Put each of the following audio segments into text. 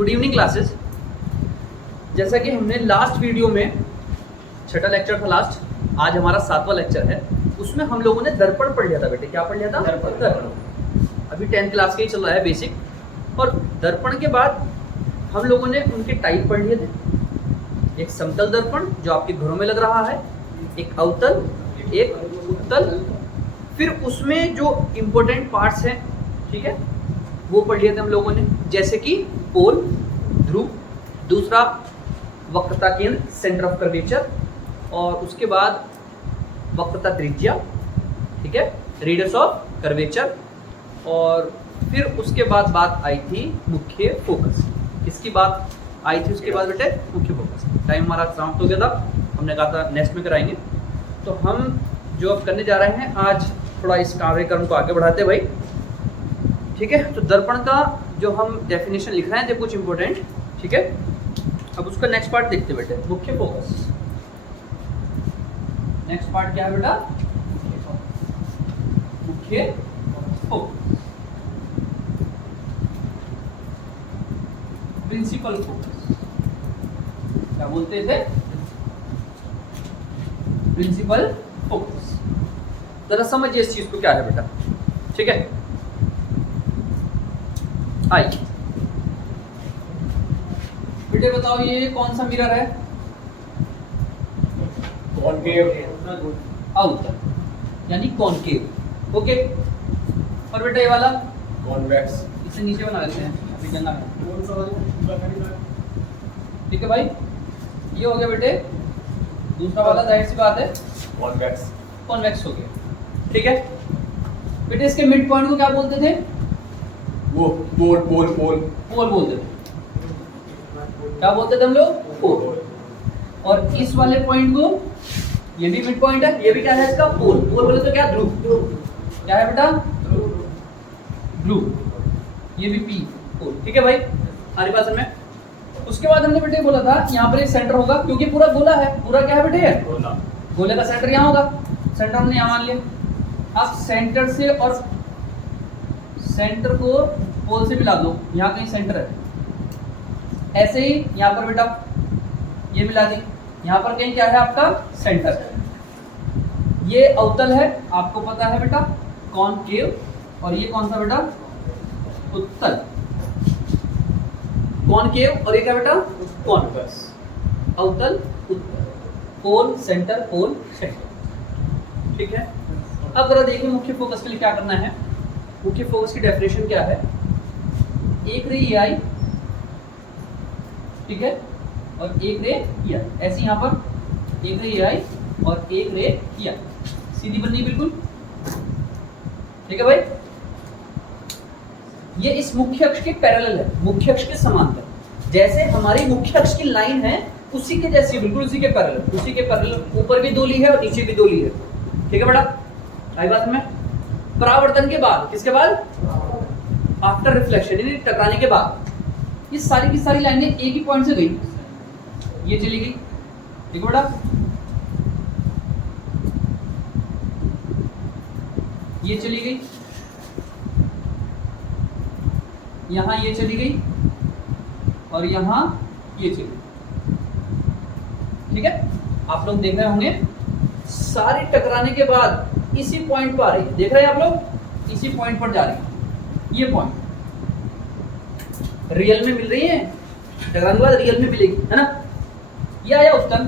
Good evening classes. जैसा कि हमने लास्ट वीडियो में, छठा लेक्चर था लास्ट, आज हमारा 7वां लेक्चर है, उसमें हम लोगों ने दर्पण पढ़ लिया था। बेटे क्या पढ़ लिया था? दर्पण। अभी 10th क्लास का ही चल रहा है बेसिक। और दर्पण के बाद हम लोगों ने उनके टाइप पढ़ लिए थे। एक समतल दर्पण जो आपके घरों में लग रहा है, एक अवतल, एक उत्तल। फिर उसमें जो इम्पोर्टेंट पार्ट्स हैं, ठीक है, वो पढ़ लिए थे हम लोगों ने, जैसे कि पोल, ध्रुव, दूसरा वक्रता केंद्र, सेंटर ऑफ कर्वेचर, और उसके बाद वक्रता त्रिज्या, ठीक है, रेडियस ऑफ कर्वेचर। और फिर उसके बाद बात आई थी मुख्य फोकस। किसकी बात आई थी उसके बाद बेटे? मुख्य फोकस। टाइम हमारा समाप्त हो गया था, हमने कहा था नेक्स्ट में कराएंगे। तो हम जो अब करने जा रहे हैं, आज थोड़ा इस कार्यक्रम को आगे बढ़ाते भाई, ठीक है। तो दर्पण का जो हम डेफिनेशन लिख रहे हैं, कुछ इंपॉर्टेंट, ठीक है। अब उसका नेक्स्ट पार्ट देखते बेटे, मुख्य फोकस। नेक्स्ट पार्ट क्या है बेटा? मुख्य फोकस, प्रिंसिपल फोकस। क्या बोलते थे? Principal focus. जरा समझिए इस चीज को, क्या है बेटा, ठीक है। आइए बेटे बताओ, ये कौन सा मिरर है? कॉनकेव, अवतल, यानी कॉनकेव। ओके। और बेटा ये वाला कॉन्वेक्स। इसे नीचे बना लेते हैं, अभी जंगा में, ठीक है भाई। ये हो गया बेटे दूसरा वाला, जाहिर सी बात है कॉन्वेक्स। कॉन्वेक्स हो गया, ठीक है बेटे। इसके मिड पॉइंट को क्या बोलते थे? वो पोल पोल पोल पोल बोलते थे। क्या बोलते थे हम लोग? पोल। और इस वाले पॉइंट को, ये भी मिड पॉइंट है, ये भी क्या है इसका? पोल। पोल बोले तो क्या? ध्रुव। क्या है बेटा? ध्रुव। ये भी पी, पोल, ठीक है भाई, हमारे पास में। उसके बाद हमने बेटे बोला था यहाँ पर एक सेंटर होगा, क्योंकि पूरा गोला है। पूरा क्या है बेटे? गोले का सेंटर यहाँ होगा। सेंटर हमने यहाँ मान लिया। अब सेंटर से और सेंटर को पोल से मिला दो, यहाँ कहीं सेंटर है। ऐसे ही यहाँ पर बेटा ये मिला दी, यहाँ पर कहीं क्या है आपका? सेंटर। ये अवतल है, आपको पता है बेटा, कॉनकेव। और ये कौन सा बेटा? उत्तल। कॉनकेव और ये क्या बेटा? कॉन्वेक्स। अवतल, उत्तल, पोल, सेंटर, पोल, सेंटर, ठीक है। अब जरा देखिए मुख्य फोकस के लिए क्या करना है। मुख्य फोकस की डेफिनेशन क्या है? एक रे ए आई, ठीक है, और एक रे ई आई। ऐसे यहाँ पर एक रे ए आई और एक रे ई आई, सीधी बननी बिल्कुल, ठीक है भाई। ये इस मुख्य अक्ष के पैरेलल है, मुख्य अक्ष के समांतर। जैसे हमारी मुख्य अक्ष की लाइन है, उसी के जैसी, बिल्कुल उसी के पैरेलल, उसी के पैरेलल। ऊपर भी दो ली है और नीचे भी दो ली है, ठीक है बेटा। आई बात में? परावर्तन के बाद, किसके बाद? आफ्टर रिफ्लेक्शन, यानी टकराने के बाद ये सारी की सारी लाइनें एक ही पॉइंट से गई, ये चली गई, ठीक है बेटा। ये चली गई, यहां ये चली गई, और यहां ये चली गई, ठीक है। आप लोग देख रहे होंगे सारी टकराने के बाद इसी पॉइंट पर आ रही है, देख रहे हैं आप लोग, इसी पॉइंट पर जा रही है। ये पॉइंट रियल में मिल रही है, टकराने के बाद रियल में मिलेगी, है ना। ये आया उत्तर,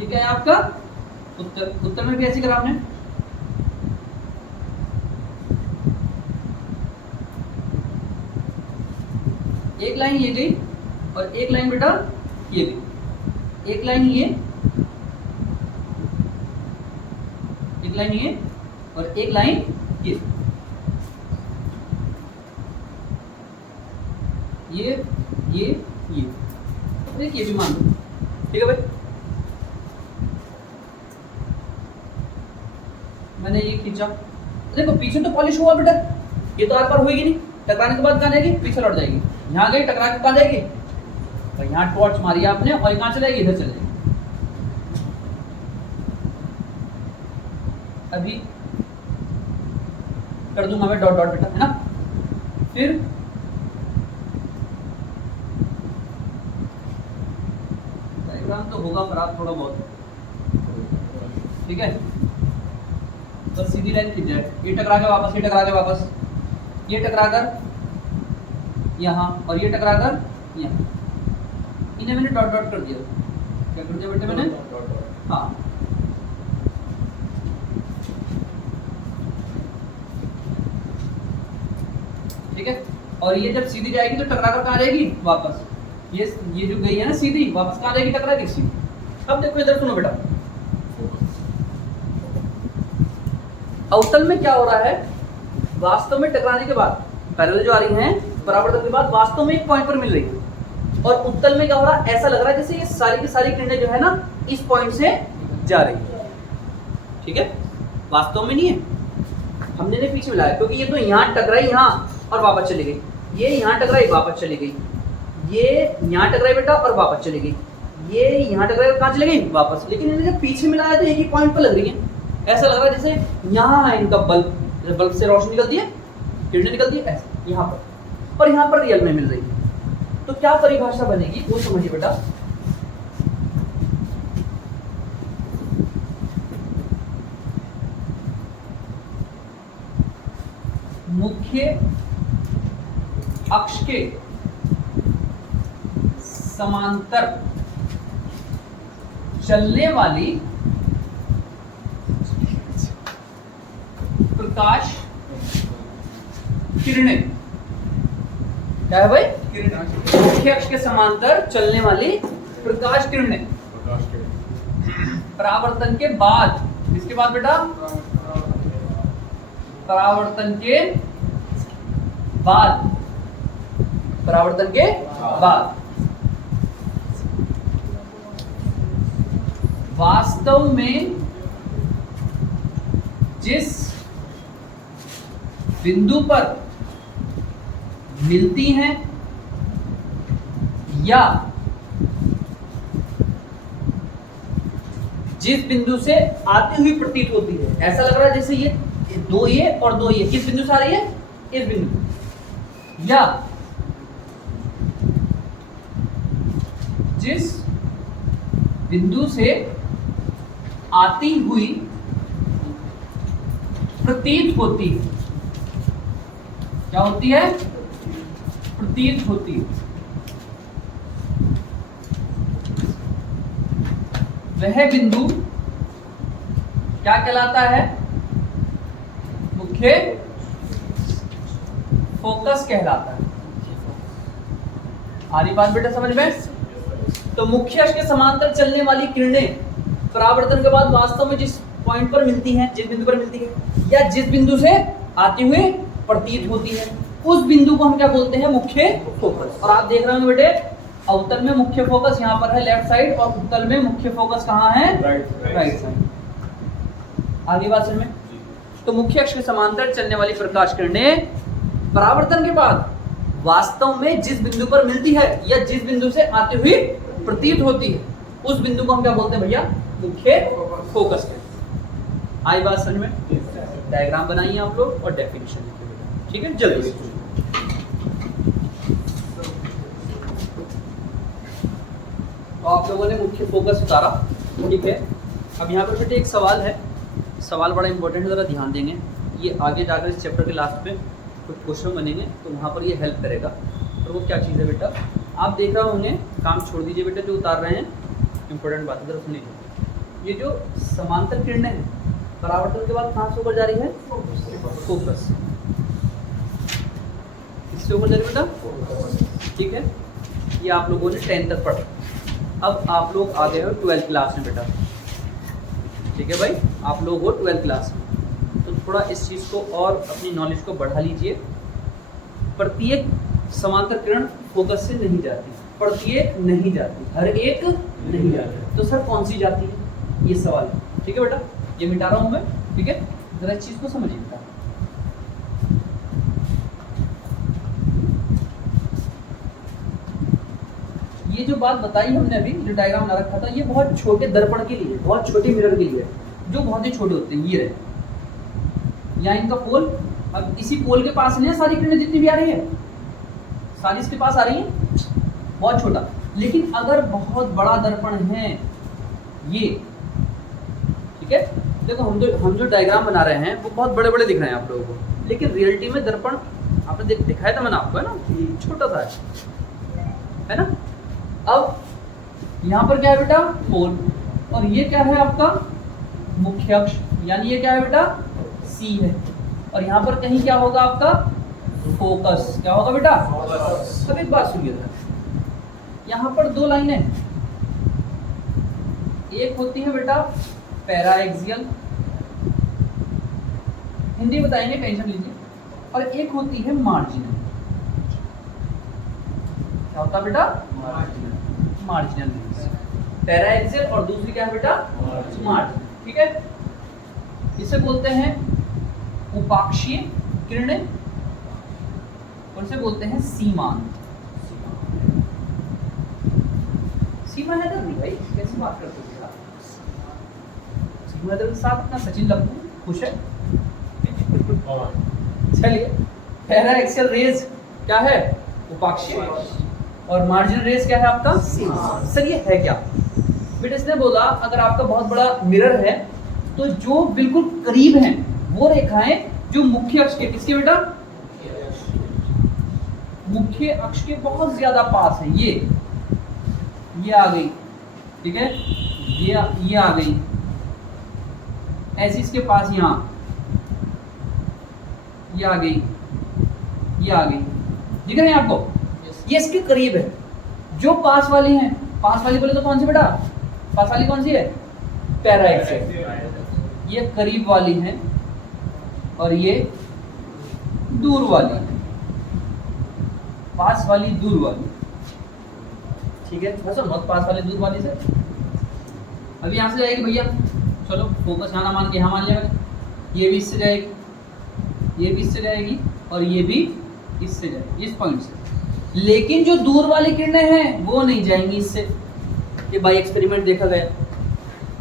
ये क्या है आपका? उत्तर। उत्तर में भी ऐसी करा आपने, एक लाइन ये गई और एक लाइन बेटा ये गई, एक लाइन ये, एक लाइन ये, और एक लाइन ये, ये और एक ये भी मान लो, ठीक है भाई। मैंने ये खींचा, देखो पीछे तो पॉलिश हुआ बेटा, ये तो आर पार होगी नहीं, टकराने के बाद कहाँ जाएगी? पीछे लौट जाएगी। यहाँ गई, टकरा के कहाँ जाएगी? तो यहाँ टॉर्च मारी आपने, और कहाँ चले जाएगी? इधर चले जाएगी। अभी कर दूंगा मैं डॉट डॉट बेटा, है ना। फिर तो होगा खराब थोड़ा बहुत, ठीक है। बस सीधी लाइन खींच जाए, ये टकरा के वापस, ये टकरा के वापस, ये टकरा कर यहाँ और ये टकरा कर यहाँ। इन्हें मैंने डॉट डॉट कर दिया। क्या कर दिया बेटे मैंने? हाँ, ठीक है। और ये जब सीधी जाएगी तो टकरा कर कहाँ जाएगी? वापस। ये जो गई है ना सीधी, वापस कहाँ जाएगी? टकरा के सीधी। अब देखो इधर सुनो बेटा, अवतल में क्या हो रहा है? वास्तव में टकराने के बाद पैरेलल जो आ रही हैं, परावर्तन के बाद वास्तव में एक पॉइंट पर मिल रही है। और उत्तल में क्या हो रहा है? ऐसा लग रहा है जैसे ये सारी की सारी किरणें जो है ना इस पॉइंट से जा रही है, ठीक है। वास्तव में नहीं है, हमने ने पीछे मिलाया, क्योंकि ये तो यहाँ टकराई यहाँ और वापस चली गई, ये यहाँ टकराई वापस चली गई, ये यहाँ टकराई बेटा और वापस चली गई, ये यहाँ टकराई और कहाँ चली गई? वापस। लेकिन इन्हें जब पीछे मिलाया तो एक ही पॉइंट पर लग रही है। ऐसा लग रहा है जैसे यहाँ है इनका बल्ब, बल्ब से रोशनी निकलती है, किरणें निकलती है ऐसे यहाँ पर, और यहाँ पर रियल में मिल रही है। तो क्या परिभाषा बनेगी वो समझिए बेटा। मुख्य अक्ष के समांतर चलने वाली प्रकाश किरणें, क्या है भाई? मुख्य अक्ष के समांतर चलने वाली प्रकाश किरणें परावर्तन के बाद, किसके बाद बेटा? परावर्तन के बाद, परावर्तन के बाद वास्तव में जिस बिंदु पर मिलती हैं या जिस बिंदु से आती हुई प्रतीत होती है, ऐसा लग रहा है जैसे ये दो ये और दो ये किस बिंदु से आ रही है? इस बिंदु, या जिस बिंदु से आती हुई प्रतीत होती है। क्या होती है? प्रतीत होती है। वह बिंदु क्या कहलाता है? मुख्य फोकस कहलाता है। आ रही बात बेटा समझ में? तो मुख्य अक्ष के समांतर चलने वाली किरणें परावर्तन के बाद वास्तव में जिस पॉइंट पर मिलती हैं, जिस बिंदु पर मिलती है या जिस बिंदु से आते हुए प्रतीत होती है, उस बिंदु को हम क्या बोलते हैं? मुख्य फोकस। और आप देख रहे होंगे बेटे, अवतल में मुख्य फोकस यहाँ पर है लेफ्ट साइड, और उत्तल में मुख्य फोकस कहाँ है? Right side. आगे बात समझ में? तो मुख्य अक्ष के समांतर चलने वाली प्रकाश किरणें परावर्तन के बाद वास्तव में जिस बिंदु पर मिलती है या जिस बिंदु से आते हुए प्रतीत होती है, उस बिंदु को हम क्या बोलते हैं भैया? मुख्य फोकस कहते हैं। आई बात समझ में? डायग्राम बनाइए आप लोग और डेफिनेशन लिखिए, ठीक है? जल्दी से। तो आप लोगों ने मुख्य फोकस उतारा, ठीक है। अब यहाँ पर बेटे एक सवाल है, सवाल बड़ा इंपॉर्टेंट है, ज़रा ध्यान देंगे। ये आगे जाकर इस चैप्टर के लास्ट में कुछ क्वेश्चन बनेंगे तो वहाँ पर ये हेल्प करेगा। और वो क्या चीज़ है बेटा? आप देख रहे होंगे, काम छोड़ दीजिए बेटा जो उतार रहे हैं, इंपॉर्टेंट बात है, ज़रा सुनिए। ये जो समांतर किरणें हैं परावर्तन के बाद कहाँ से ऊपर जा रही है? फोकस। किससे ऊपर जा रही है बेटा? ठीक है, ये आप लोगों ने 10th तक पढ़ा। अब आप लोग आ गए हो 12th क्लास में बेटा, ठीक है भाई? आप लोग हो 12th क्लास में, तो थोड़ा इस चीज़ को और अपनी नॉलेज को बढ़ा लीजिए। प्रत्येक समांतर किरण फोकस से नहीं जाती, प्रत्येक नहीं जाती, हर एक नहीं जाती। तो सर कौन सी जाती है? ये सवाल है, ठीक है बेटा? ये मिटा रहा हूँ मैं, ठीक है? जरा इस चीज़ को समझिए बेटा। ये जो बात बताई हमने अभी, जो डायग्राम बना रखा था, ये बहुत छोटे दर्पण के लिए, बहुत छोटे मिरर के लिए, जो बहुत ही छोटे होते हैं। ये रहे यहाँ इनका पोल, अब इसी पोल के पास नहीं है सारी किरणें जितनी भी आ रही है, सारी इसके पास आ रही है, बहुत छोटा। लेकिन अगर बहुत बड़ा दर्पण है ये, ठीक है, देखो हम जो डायग्राम बना रहे हैं वो बहुत बड़े बड़े दिख रहे हैं आप लोगों को, लेकिन रियलिटी में दर्पण आपने दिखाया था मैंने आपको, है ना, छोटा सा है ना। अब यहाँ पर क्या है बेटा, पोल, और ये क्या है आपका मुख्य अक्ष, यानी ये क्या है बेटा, सी है, और यहाँ पर कहीं क्या होगा आपका फोकस, क्या होगा बेटा, अब एक बात सुनिए, यहाँ पर दो लाइनें, एक होती है बेटा पैरा एक्सियल, हिंदी बताएंगे टेंशन लीजिए, और एक होती है मार्जिनल। क्या होता है बेटा, मार्जिनल, पैरा एक्सियल, और दूसरी क्या है बेटा, मार्जिनल, ठीक है। इसे बोलते हैं उपाक्षीय किरणें, और इसे बोलते हैं सीमांत। सीमा हैदर नहीं भाई, कैसी बात करते हो आप? सीमा हैदर के साथ अपना सचिन लप्पू खुश है। चलिए, पैरा एक्सियल रेज क्या है, उपाक्षीय, और मार्जिनल रेज क्या है आपका, सीमा। सर ये है क्या बेटा, इसने बोला अगर आपका बहुत बड़ा मिरर है तो जो बिल्कुल करीब हैं वो रेखाएं जो मुख्य अक्ष के, किसके बेटा, मुख्य अक्ष के बहुत ज्यादा पास है, ये आ गई, ठीक है, ये आ गई, ऐसी इसके पास यहाँ ये आ गई, ये आ गई, दिख रहे हैं आपको, ये इसके करीब है। जो पास वाली हैं, पास वाली बोले तो कौन सी बेटा, पास वाली कौन सी है, पैरा एक्सियल, ये करीब वाली है और ये दूर वाली है, पास वाली दूर वाली, ठीक है, बस मत पास वाली दूर वाली से। अभी यहाँ से जाएगी भैया, चलो फोकस यहाँ ना मान के यहाँ मान लिया, ये भी इससे जाएगी, ये भी इससे जाएगी, और ये भी इससे जाएगी, इस पॉइंट से। लेकिन जो दूर वाली किरणें हैं वो नहीं जाएंगी इससे, ये बाई एक्सपेरिमेंट देखा गया।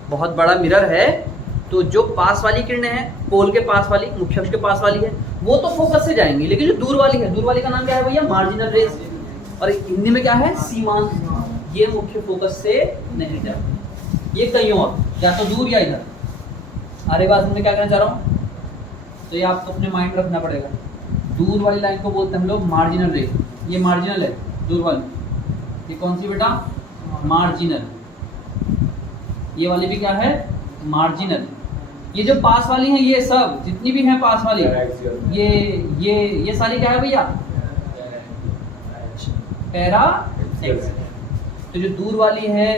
बहुत बड़ा मिरर है तो जो पास वाली किरणें हैं, पोल के पास वाली, मुख्य अक्ष के पास वाली है, वो तो फोकस से जाएंगी, लेकिन जो दूर वाली है, दूर वाली का नाम क्या है भैया, मार्जिनल रेज, और हिंदी में क्या है, सीमांत, ये मुख्य फोकस से नहीं जाएगी, ये कहीं और, या तो दूर या इधर। अरे बात मैं क्या कहना चाह रहा हूँ, तो ये आपको अपने माइंड में रखना पड़ेगा। दूर वाली लाइन को बोलते हैं हम लोग मार्जिनल रेज, ये मार्जिनल है दूर वाली, ये कौन सी बेटा, मार्जिनल, ये वाली भी क्या है, मार्जिनल। ये जो पास वाली हैं, ये सब जितनी भी हैं पास वाली, ये सारी क्या है भैया, पैरा एक्सियल। तो जो दूर वाली है,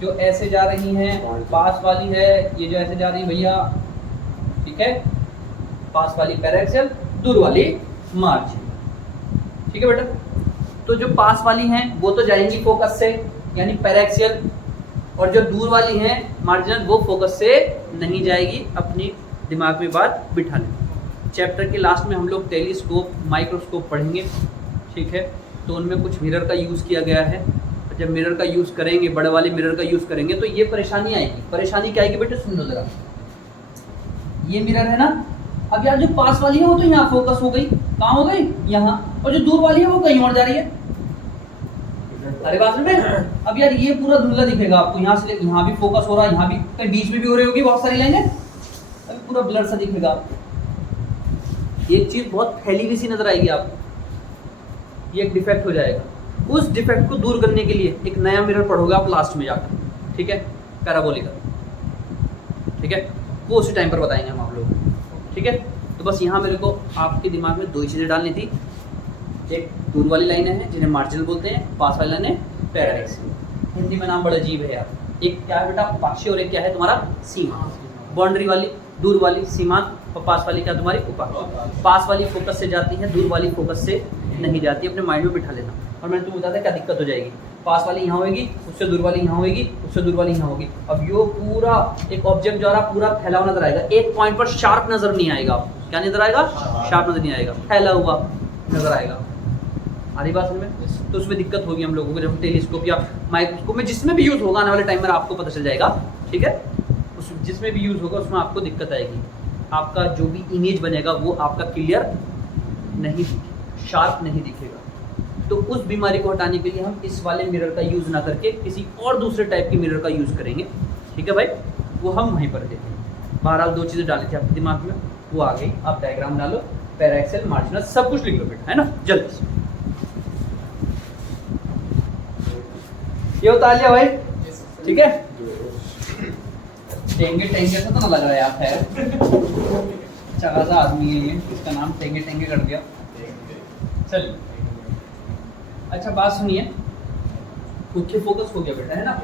जो ऐसे जा रही हैं, पास वाली है, ये जो ऐसे जा रही है भैया, ठीक है, पास वाली पैरा एक्सियल, दूर वाली मार्जिन, ठीक है बेटा। तो जो पास वाली हैं वो तो जाएंगी फोकस से, यानी पैरा एक्सियल, और जो दूर वाली हैं मार्जिनल, वो फोकस से नहीं जाएगी। अपनी दिमाग में बात बिठा लें। चैप्टर के लास्ट में हम लोग टेलीस्कोप, माइक्रोस्कोप पढ़ेंगे, ठीक है, तो उनमें कुछ मिरर का यूज़ किया गया है। जब मिरर का यूज़ करेंगे, बड़े वाले मिरर का यूज़ करेंगे, तो ये परेशानी आएगी। परेशानी क्या आएगी बेटे, सुन लो जरा, ये मिरर है ना, अब यार जो पास वाली है वो तो यहाँ फोकस हो गई, कहाँ हो गई, यहाँ, और जो दूर वाली है वो कहीं और जा रही है। अरे बात में, अब यार ये पूरा धुंधला दिखेगा आपको, यहाँ से यहाँ भी फोकस हो रहा है, यहाँ भी, कहीं बीच में भी हो रही होगी बहुत सारी लाइनें, अभी पूरा ब्लर सा दिखेगा आपको। एक चीज बहुत फैली हुई सी नजर आएगी आपको, ये एक डिफेक्ट हो जाएगा। उस डिफेक्ट को दूर करने के लिए एक नया मिरर पढ़ोगे आप लास्ट में जाकर, ठीक है, पैराबोलिक, ठीक है, वो उसी टाइम पर बताएंगे हम आप लोग, ठीक है। तो बस यहाँ मेरे को आपके दिमाग में दो ही चीज़ें डालनी थी, एक दूर वाली लाइनें हैं जिन्हें मार्जिनल बोलते हैं, पास वाली लाइनें पैरा एक्सियल। हिंदी में नाम बड़ा अजीब है यार, एक क्या है बेटा उपाक्षीय, और एक क्या है तुम्हारा सीमा। बाउंड्री वाली दूर वाली सीमांत, और पास वाली क्या तुम्हारी उपाक्षीय। पास वाली फोकस से जाती है, दूर वाली फोकस से नहीं जाती, अपने माइंड में बिठा लेना। और मैंने तुम्हें बताया था क्या दिक्कत हो जाएगी, पास वाली यहाँ होगी, उससे दूर वाली यहाँ होगी, उससे दूर वाली यहाँ होगी। अब यो पूरा एक ऑब्जेक्ट जो पूरा फैला हुआ नजर आएगा, एक पॉइंट पर शार्प नजर नहीं आएगा आपको। क्या नजर आएगा, शार्प नजर नहीं आएगा, फैला हुआ नजर आएगा। आधी बात समझ में, तो उसमें दिक्कत होगी हम लोगों को जब टेलीस्कोप या माइक्रोस्कोप में जिसमें भी यूज़ होगा आने वाले टाइम में आपको पता चल जाएगा, ठीक है, उस जिसमें भी यूज़ होगा उसमें आपको दिक्कत आएगी। आपका जो भी इमेज बनेगा वो आपका क्लियर नहीं, शार्प नहीं दिखेगा। तो उस बीमारी को हटाने के लिए हम इस वाले मिरर का यूज़ ना करके किसी और दूसरे टाइप के मिरर का यूज़ करेंगे। ठीक है भाई, वो हम वहीं पर देखेंगे। बहरहाल 2 चीज़ें डाली थी आपके दिमाग में, वो आ गई। आप डायग्राम डालो, पैराक्सियल, मार्जिनल, सब कुछ लिख लो बेटा, है ना, जल्दी से। ये उतार लिया भाई, ठीक है। टेंगे टेंगे से तो ना लग रहा है आप, है अच्छा खासा आदमी है ये, इसका नाम टेंगे टेंगे कर दिया। चलिए, अच्छा बात सुनिए, मुख्य फोकस हो गया बेटा, है ना,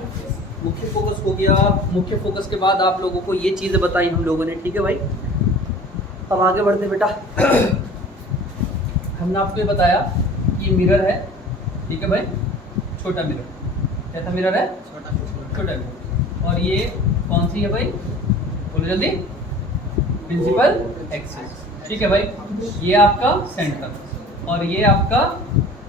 मुख्य फोकस हो गया। मुख्य फोकस के बाद आप लोगों को ये चीज़ें बताई हम लोगों ने, ठीक है भाई। अब आगे बढ़ते बेटा। हमने आपको ये बताया कि मिरर है, ठीक है भाई, छोटा मिरर, कैसा मिरर है, छोटा मिरर। और ये कौन सी है भाई, बोलो जल्दी, प्रिंसिपल एक्सिस, ठीक है भाई। ये आपका सेंटर और ये आपका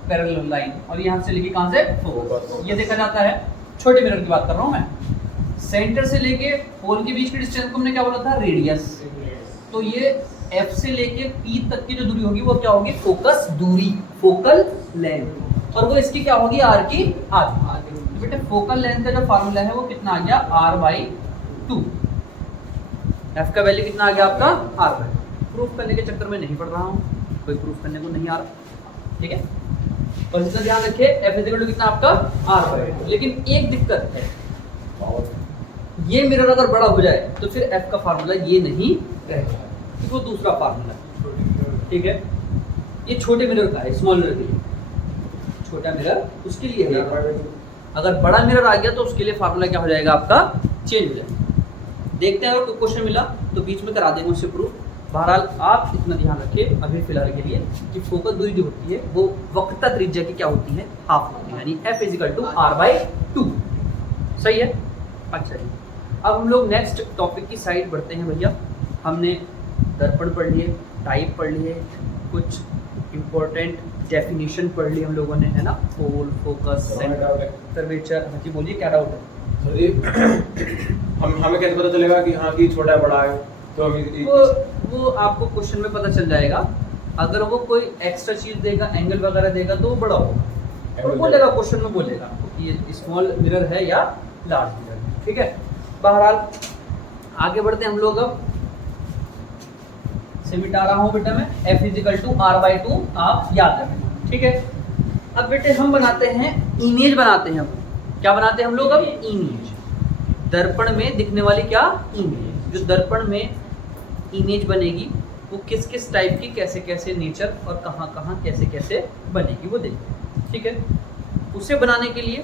पैरेलल लाइन, और यहाँ से लेके कहाँ से, फोकस। ये देखा जाता है, छोटे मिरर की बात कर रहा हूँ मैं। सेंटर से लेके पोल के बीच की डिस्टेंस को हमने क्या बोला था, रेडियस। तो ये F से लेके P तक की जो दूरी होगी वो क्या होगी, फोकस दूरी, फोकल लेंथ। और वो इसकी क्या होगी, R की आधी। तो बेटे फोकल लेंथ का जो फार्मूला है वो कितना आ गया, R/2। F का वैल्यू कितना आ गया आपका, R/2। प्रूफ करने के चक्कर में नहीं पड़ रहा हूँ, कोई प्रूफ करने को नहीं आ रहा, ठीक है। और इसका ध्यान रखिए, F = कितना आपका, R/2। लेकिन एक दिक्कत है, ये मिरर अगर बड़ा हो जाए तो फिर F का फार्मूला ये नहीं रहेगा, क्योंकि वो दूसरा फार्मूला है, ठीक है। ये छोटे मिरर का है, स्मॉल मिरर के लिए, छोटा मिरर उसके लिए है। अगर बड़ा मिरर आ गया तो उसके लिए फार्मूला क्या हो जाएगा आपका, चेंज हो जाएगा। देखते हैं अगर कोई क्वेश्चन मिला तो बीच में करा देंगे उससे प्रूफ। बहरहाल आप इतना ध्यान रखिए अभी फिलहाल के लिए कि फोकस दूरी जो होती है वो वक्रता त्रिज्या की क्या होती है, हाफ होती है, यानी F = R/2। सही है, अच्छा जी। अब हम लोग नेक्स्ट टॉपिक की साइड बढ़ते हैं भैया। हमने दर्पण पढ़ लिए, टाइप पढ़ लिए, कुछ इम्पोर्टेंट डेफिनेशन पढ़ ली हम लोगों ने, है ना, पोल, फोकस, सेंटर, कर्वेचर। हाँ जी बोलिए, क्या डाउट है? सर जी, हमें कैसे पता चलेगा कि हाँ कि छोटा है बड़ा है? तो वो आपको क्वेश्चन में पता चल जाएगा। अगर वो कोई एक्स्ट्रा चीज देगा, एंगल वगैरह देगा तो वो बड़ा होगा, और बोलेगा क्वेश्चन में, बोलेगा कि ये स्मॉल मिरर है या लार्ज मिरर है, ठीक है। बहरहाल आगे बढ़ते हैं हम लोग। अब से मिटा रहा हूँ बेटा मैं, F = R/2 आप याद रखें, ठीक है। अब बेटे हम बनाते हैं इमेज, बनाते हैं हम, क्या बनाते हैं हम लोग अब, इमेज। दर्पण में दिखने वाली क्या, इमेज। जो दर्पण में इमेज बनेगी वो किस किस टाइप की, कैसे कैसे नेचर और कहाँ कहाँ कैसे कैसे बनेगी वो देखिए, ठीक है। उसे बनाने के लिए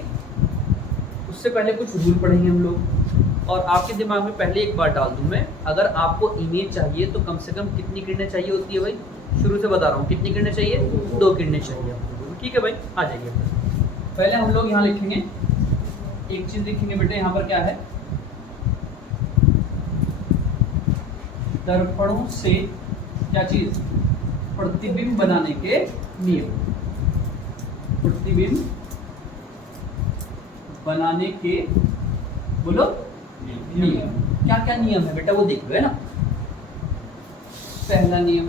उससे पहले कुछ रूल पढ़ेंगे हम लोग, और आपके दिमाग में पहले एक बात डाल दूं मैं, अगर आपको इमेज चाहिए तो कम से कम कितनी किरणें चाहिए होती है भाई, शुरू से बता रहा हूँ, कितनी किरणें चाहिए, 2 किरणें चाहिए आपको, ठीक है भाई। आ जाइए, पहले हम लोग यहाँ लिखेंगे एक चीज, लिखेंगे बेटे यहाँ पर क्या है, दर्पणों से क्या चीज, प्रतिबिंब बनाने के नियम। प्रतिबिंब बनाने के, बोलो, नियम। क्या क्या नियम है बेटा वो देख लो, है ना। पहला नियम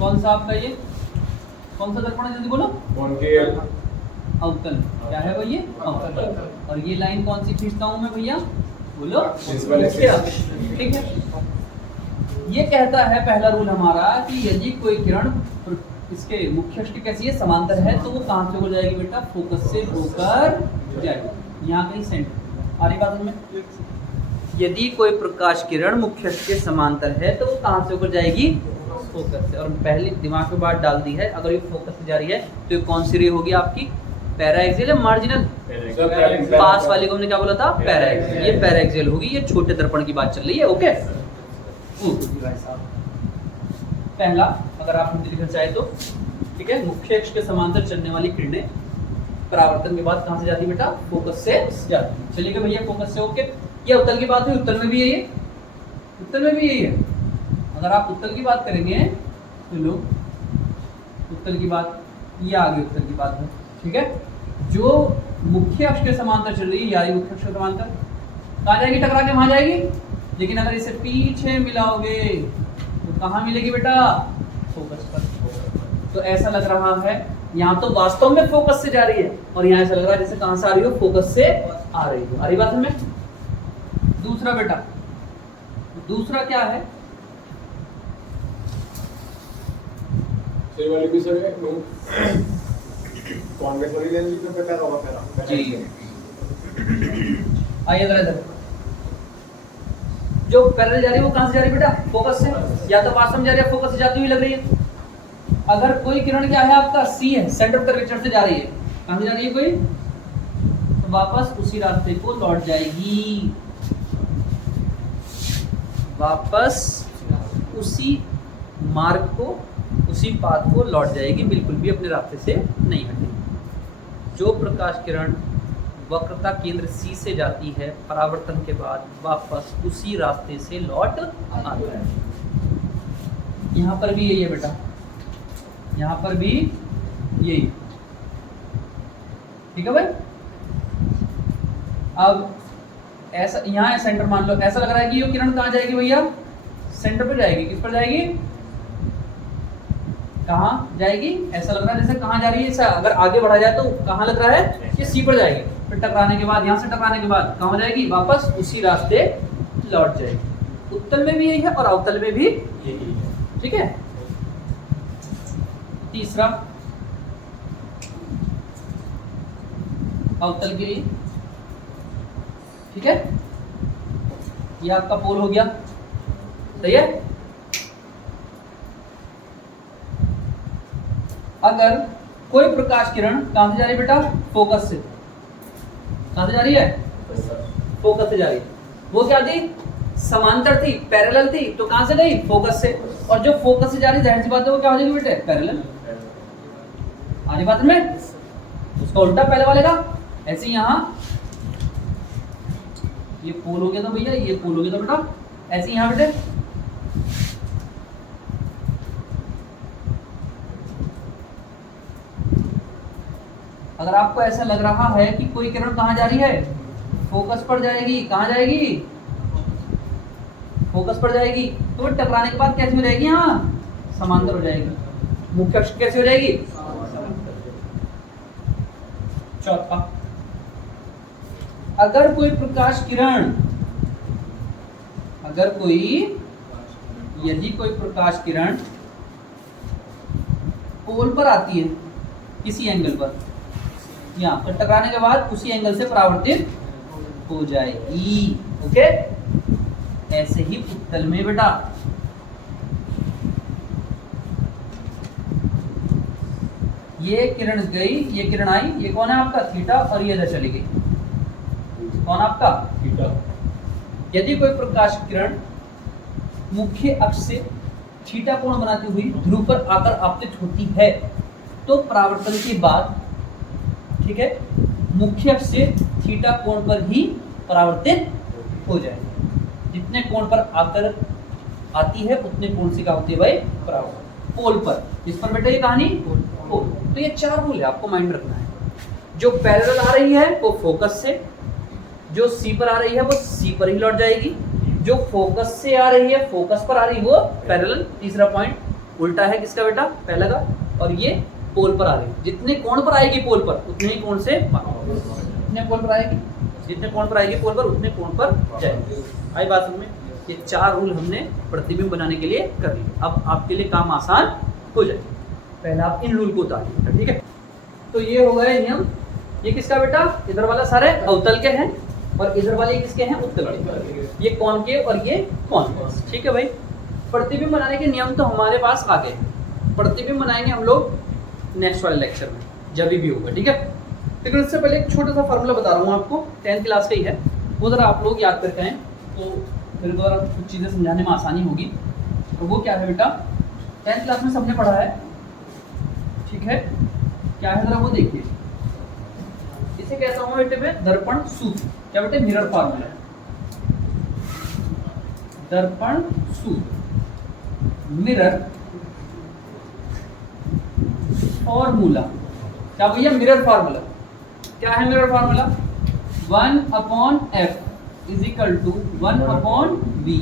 कौन सा आपका, ये कौन सा दर्पण है, जल्दी बोलो, अवतल। क्या है भाई, ये अवतल। और ये लाइन कौन सी खींचता हूं मैं भैया, बोलो, ठीक है। ये कहता है पहला रूल हमारा कि यदि कोई किरण इसके मुख्य अक्ष की कैसी है, समांतर है, तो वो कहाँ से हो जाएगी बेटा, फोकस से होकर जाएगी, यहाँ कहीं सेंटर। आ रही बात में, यदि कोई प्रकाश किरण मुख्य अक्ष के समांतर है तो वो कहाँ से होकर जाएगी, फोकस से। और पहले दिमाग में बात डाल दी है, अगर ये फोकस से जा रही है तो ये कौन सी रे होगी आपकी, पैराएक्सियल या मार्जिनल? पास वाले को हमने क्या बोला था, पैराएक्सियल। ये पैराएक्सियल होगी, ये छोटे दर्पण की बात चल रही है, ओके। पहला अगर आप हिंदी लिखना चाहे तो, ठीक है, मुख्य अक्ष के समांतर चलने वाली किरणें परावर्तन के बाद कहाँ से जाती बेटा, फोकस से जाती। चलिएगा भैया, फोकस से ओके। ये उत्तल की बात है, उत्तल में भी यही है, उत्तल में भी यही है। अगर आप उत्तल की बात करेंगे तो लोग उत्तल की बात, ये आगे उत्तल की बात है, ठीक है। जो मुख्य अक्ष के समांतर चल रही है, यानी मुख्य अक्ष के समांतर कहाँ जाएगी, टकरा के वहां जाएगी। लेकिन अगर इसे पीछे मिलाओगे तो कहाँ मिलेगी बेटा, फोकस पर। तो ऐसा लग रहा है यहाँ तो वास्तव में फोकस से जा रही है और यहाँ ऐसा लग रहा है जैसे कहां से आ रही हो, फोकस से आ रही हो। आ रही बात हमें। दूसरा बेटा, दूसरा क्या है? सही वाली भी सर है कांग्रेस वाली लेंस भी तो बेटर होगा पहला जी। आइए इधर, जो पैरेलल जा रही है वो कहां से जा रही है बेटा? फोकस से। या तो वास्तव में जा रही है, फोकस से जाती हुई लग रही है। अगर कोई किरण क्या है आपका, सी है, सेंटर ऑफ कर्वेचर से जा रही है, कहां से जा रही है कोई, तो वापस उसी रास्ते को लौट जाएगी, वापस उसी मार्ग को, उसी पाथ को लौट जाएगी, बिल्कुल भी अपने रास्ते से नहीं हटेगी। जो प्रकाश किरण वक्रता केंद्र सी से जाती है, परावर्तन के बाद वापस उसी रास्ते से लौट आती है। यहाँ पर भी यही है बेटा, यहाँ पर भी यही, ठीक है भाई। अब ऐसा यहाँ है सेंटर, मान लो ऐसा लग रहा है कि ये किरण कहाँ जाएगी भैया? सेंटर पर जाएगी। किस पर जाएगी? कहाँ जाएगी? ऐसा लग रहा है जैसे कहाँ जा रही है, ऐसा अगर आगे बढ़ा जाए तो कहाँ लग रहा है कि सी पर जाएगी। फिर टकराने के बाद, यहाँ से टकराने के बाद कहाँ जाएगी? वापस उसी रास्ते लौट जाएगी। उत्तल में भी यही है और अवतल में भी यही है, ठीक है। तीसरा अवतल के लिए, ठीक है, ये आपका पोल हो गया, सही है। अगर कोई प्रकाश किरण कहां से जा रही है बेटा? फोकस से। कहां से जा रही है? फोकस से जा रही है। वो क्या थी? समांतर थी, पैरेलल थी, तो कहां से गई? फोकस से। और जो फोकस से जा रही, जाहिर सी बात है वो क्या हो जाएगी बेटे? पैरेलल। आगे बात में उसका उल्टा पहले वाले का। ऐसे यहां ये पोल हो गया था भैया, ये पोल हो गया था बेटा, ऐसे यहां बेटे अगर आपको ऐसा लग रहा है कि कोई किरण कहां जा रही है? फोकस पर जाएगी। कहां जाएगी? फोकस पर जाएगी, तो वो टकराने के बाद कैसे हो जाएगी? यहाँ समांतर हो जाएगी। मुख्य अक्ष कैसे हो जाएगी? चौथा, अगर कोई प्रकाश किरण, यदि कोई प्रकाश किरण पोल पर आती है किसी एंगल पर, यहाँ तो टकराने के बाद उसी एंगल से परावर्तित हो जाएगी, ओके। ऐसे ही उत्तल में बेटा, ये किरण गई, ये किरण आई, ये कौन है आपका? थीटा, और ये इधर चली गई, कौन आपका? थीटा। यदि कोई प्रकाश किरण मुख्य अक्ष से थीटा कोण बनाती हुई ध्रुव पर आकर आपतित होती है, तो परावर्तन के बाद, ठीक है, मुख्य अक्ष से थीटा कोण पर ही परावर्तित हो जाएगी। जितने कोण पर आकर आती है उतने कोण से क्या होती है भाई? परावर्तन। पोल पर, इस पर बेटा ये कहानी पोल। तो ये चार रूल है, आपको माइंड रखना है। जो पैरेलल आ रही है वो फोकस से, जो सी पर आ रही है वो सी पर ही लौट जाएगी, जो फोकस से आ रही है, फोकस पर आ रही है वो पैरेलल। तीसरा पॉइंट उल्टा है किसका बेटा? पहला का। और ये पोल पर आ रही है, जितने कोण पर आएगी पोल पर उतने ही कोण से, जितने कोण पर आएगी, जितने कोण पर आएगी पोल पर उतने कोण पर जाएगी। आई बात समझ में? ये चार रूल हमने प्रतिबिंब बनाने के लिए कर लिए। अब आपके लिए काम आसान हो जाएगा। पहले आप इन रूल को उतारिए, ठीक है। तो ये हो गए नियम। ये किसका बेटा? इधर वाला सारे अवतल के हैं और इधर वाले किसके हैं? उत्तल के। ये कॉनकेव और ये कॉन्वेक्स, ठीक है भाई। प्रतिबिंब बनाने के नियम तो हमारे पास आ गए। प्रतिबिंब बनाएंगे हम लोग नेक्स्ट वाले लेक्चर में, जब भी होगा, ठीक है। लेकिन उससे पहले एक छोटा सा फॉर्मूला बता रहा हूँ आपको, 10th क्लास का ही है, वो जरा आप लोग याद करके आए तो फिर द्वारा कुछ चीज़ें समझाने में आसानी होगी। तो वो क्या है बेटा? 10th क्लास में सबने पढ़ा है, ठीक है। क्या है जरा वो देखिए। इसे कहता हूँ बेटे में दर्पण सूत्र। क्या बेटे? Mirror formula. दर्पण सूत्र, मिरर फॉर्मूला। क्या भैया? Mirror formula. क्या है mirror formula? 1/f is equal to 1/v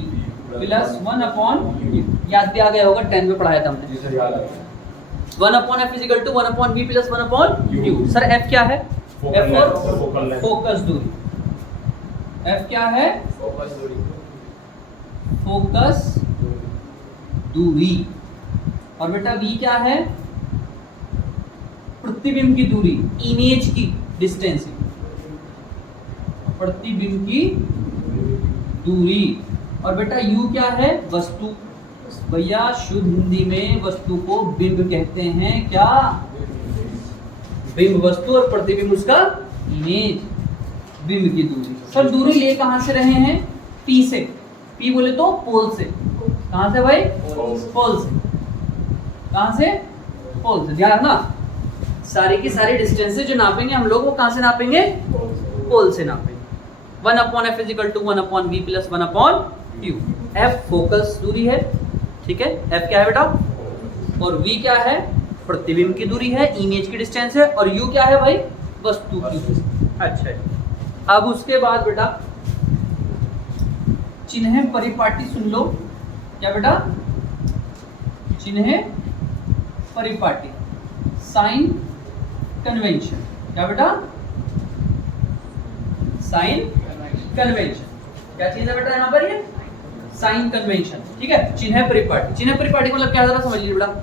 plus 1/u। याद भी आ गया होगा, 10 में पढ़ाया था हमने। 1/f is equal to 1/v plus 1/u। Sir f क्या है? f और फोकस दूरी। f क्या है? फोकस दूरी। और बेटा v क्या है? प्रतिबिंब की दूरी, इमेज की डिस्टेंस, प्रतिबिंब की दूरी। और बेटा u क्या है? वस्तु। भैया शुद्ध हिंदी में वस्तु को बिंब कहते हैं। क्या? बिंब वस्तु और प्रतिबिंब उसका इमेज, बिंब की दूरी। सर दूरी ले कहां से रहे हैं? P से। P बोले तो पोल से। कहां से भाई? पोल से। कहां से? पोल से। ध्यान रखना, सारी की सारी डिस्टेंसेस जो नापेंगे हम लोग वो कहां से नापेंगे? पोल से नापेंगे। 1/f is equal to 1/v plus 1/u। f focus दूरी है, ठीक है। f क्या है बेटा? और v क्या है? प्रतिबिंब की दूरी है, इमेज की डिस्टेंस है। और u क्या है भाई? वस्तु की। अच्छा, अब उसके बाद बेटा चिन्ह परिपाटी सुन लो। क्या बेटा? चिन्ह परिपाटी, साइन कन्वेंशन। क्या बेटा? Sign convention. क्या चीज है बेटा यहाँ पर? ये साइन कन्वेंशन, ठीक है। चिन्ह परिपाटी, चिन्ह परिपाटी मतलब क्या? जरा समझ लीजिए बेटा,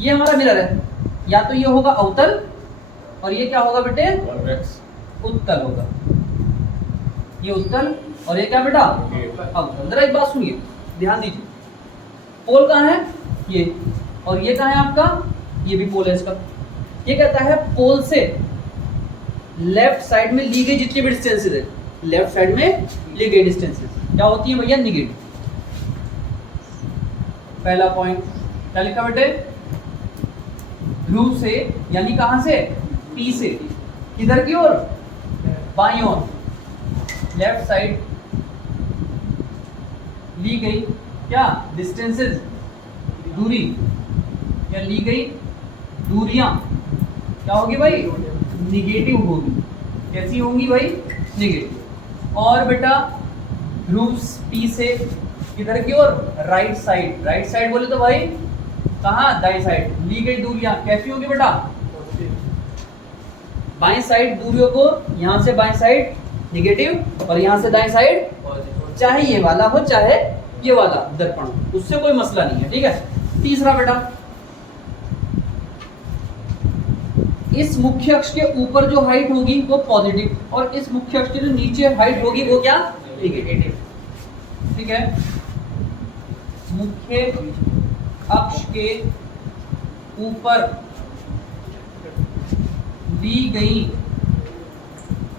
ये हमारा मिरर है, या तो ये होगा अवतल और ये क्या होगा बेटे? उत्तल होगा। ये उत्तल और ये क्या बेटा? अवतल। जरा एक बात सुनिए, ध्यान दीजिए। पोल कहाँ है? ये। और ये कहाँ है आपका? ये भी पोल है इसका। ये कहता है पोल से लेफ्ट साइड में ली गई जितनी भी डिस्टेंसेस है, लेफ्ट साइड में ली गई डिस्टेंसेस क्या होती है भैया? निगेटिव। पहला पॉइंट क्या लिखा बेटे? ध्रुव से, यानी कहां से? P से। किधर की ओर? बाईं ओर। लेफ्ट साइड ली गई क्या डिस्टेंसेस, दूरी, या ली गई दूरियां क्या होगी भाई? निगेटिव होगी। कैसी होंगी भाई? निगेटिव। और बेटा ध्रुव P से किधर की ओर? Right side. राइट साइड बोले तो भाई कहाँ? दाएं साइड। ली गई दूरियां कैसी होगी बेटा? बाएं साइड दूरियों को, यहां से बाएं साइड निगेटिव और यहां से दाएं साइड, चाहे ये वाला हो चाहे ये वाला दर्पण, उससे कोई मसला नहीं है, ठीक है। तीसरा बेटा, इस मुख्य अक्ष के ऊपर जो हाइट होगी वो पॉजिटिव और इस मुख्य अक्ष के जो नीचे हाइट होगी वो क्या? नेगेटिव, ठीक है। मुख्य अक्ष के ऊपर दी गई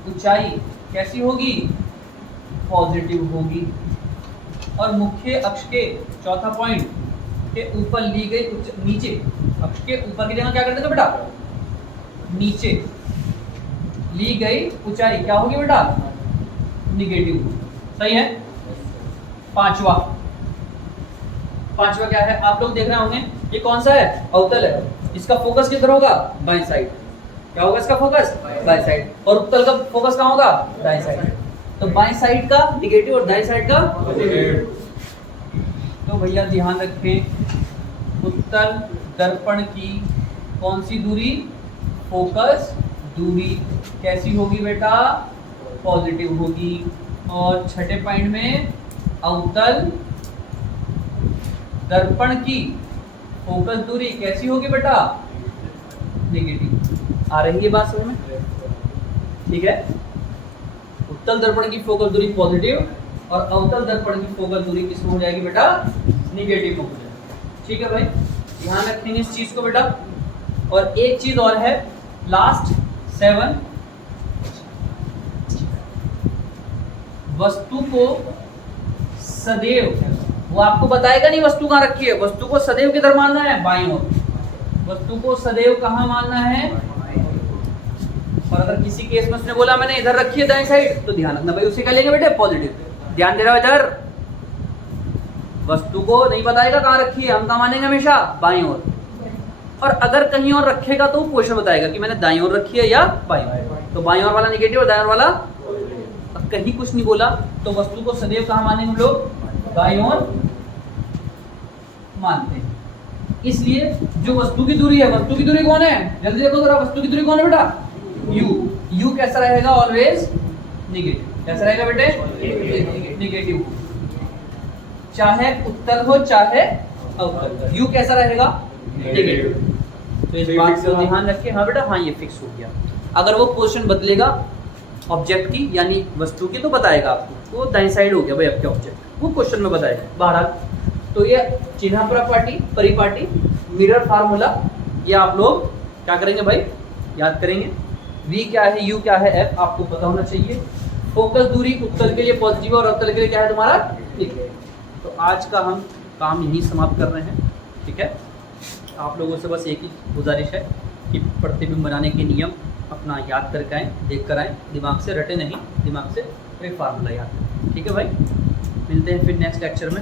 ऊंचाई कैसी होगी? पॉजिटिव होगी। और मुख्य अक्ष के, चौथा पॉइंट, के ऊपर ली गई नीचे अक्ष के ऊपर की जगह क्या करते थे बेटा? नीचे ली गई ऊंचाई क्या होगी बेटा? निगेटिव। सही है। पांचवा क्या है? आप लोग देख रहे होंगे, ये कौन सा है? अवतल है। इसका फोकस किधर होगा? बाएं साइड। क्या होगा इसका फोकस? बाएं साइड। और उत्तल का फोकस कहाँ होगा? दाएं साइड। तो बाएं साइड का निगेटिव और दाएं साइड का पॉजिटिव। तो भैया ध्यान रखें, उत्तल दर्पण की कौन सी दूरी? फोकस दूरी कैसी होगी बेटा? पॉजिटिव होगी। और छठे पॉइंट में अवतल दर्पण की फोकस दूरी कैसी होगी बेटा? नेगेटिव। आ रही है बात समझ में? ठीक है। उत्तल दर्पण की फोकस दूरी पॉजिटिव और अवतल दर्पण की फोकस दूरी किसमें हो जाएगी बेटा? नेगेटिव में हो जाएगी। ठीक है भाई, ध्यान रखेंगे इस चीज को बेटा। और एक चीज और है, लास्ट 7, वस्तु को सदैव, वो आपको बताएगा नहीं वस्तु कहाँ रखी है, वस्तु को सदैव किधर मानना है? बाईं ओर। वस्तु को सदैव कहाँ मानना है? और अगर किसी केस में उसने बोला मैंने इधर रखी है दाएं साइड, तो ध्यान रखना भाई उसे क्या लेंगे बेटे? पॉजिटिव। ध्यान दे रहा है इधर, वस्तु को नहीं बताएगा कहाँ रखी है, हम कहाँ मानेंगे हमेशा? बाईं ओर। और अगर कहीं और रखेगा तो पोजीशन बताएगा कि मैंने दाईं ओर रखी है या बाईं ओर। तो बाईं ओर वाला नेगेटिव और दाईं ओर वाला। अब कहीं कुछ नहीं बोला तो वस्तु को सदैव कहाँ मानेंगे हम लोग? बाईं ओर मानते हैं। इसलिए जो वस्तु की दूरी है, वस्तु की दूरी कौन है, जल्दी देखो जरा, वस्तु की दूरी कौन है बेटा, यू। यू कैसा रहेगा, ऑलवेज निगेटिव। कैसा रहेगा बेटे, निगेटिव, चाहे उत्तल हो चाहे अवतल, यू कैसा रहेगा, निगेटिव। तो इस बात को ध्यान रखिए। हाँ बेटा, हाँ ये फिक्स हो गया। अगर वो पोजीशन बदलेगा ऑब्जेक्ट की यानी वस्तु की तो बताएगा आपको, वो दाईं साइड हो गया भाई आपके ऑब्जेक्ट, वो क्वेश्चन में बताएगा बहरहाल। तो ये चिन्ह परिपाटी, परिपाटी, मिरर फार्मूला, ये आप लोग क्या करेंगे भाई, याद करेंगे। v क्या है, u क्या है, f आपको पता होना चाहिए। फोकस दूरी उत्तल के लिए पॉजिटिव और अवतल के लिए क्या है तुम्हारा, निगेटिव। तो आज का हम काम यहीं समाप्त कर रहे हैं, ठीक है। आप लोगों से बस एक ही गुजारिश है कि प्रतिबिंब बनाने के नियम अपना याद करके आएँ, देख कर आएँ, दिमाग से रटे नहीं, दिमाग से कोई फार्मूला याद करें, ठीक है भाई। मिलते हैं फिर नेक्स्ट लेक्चर में।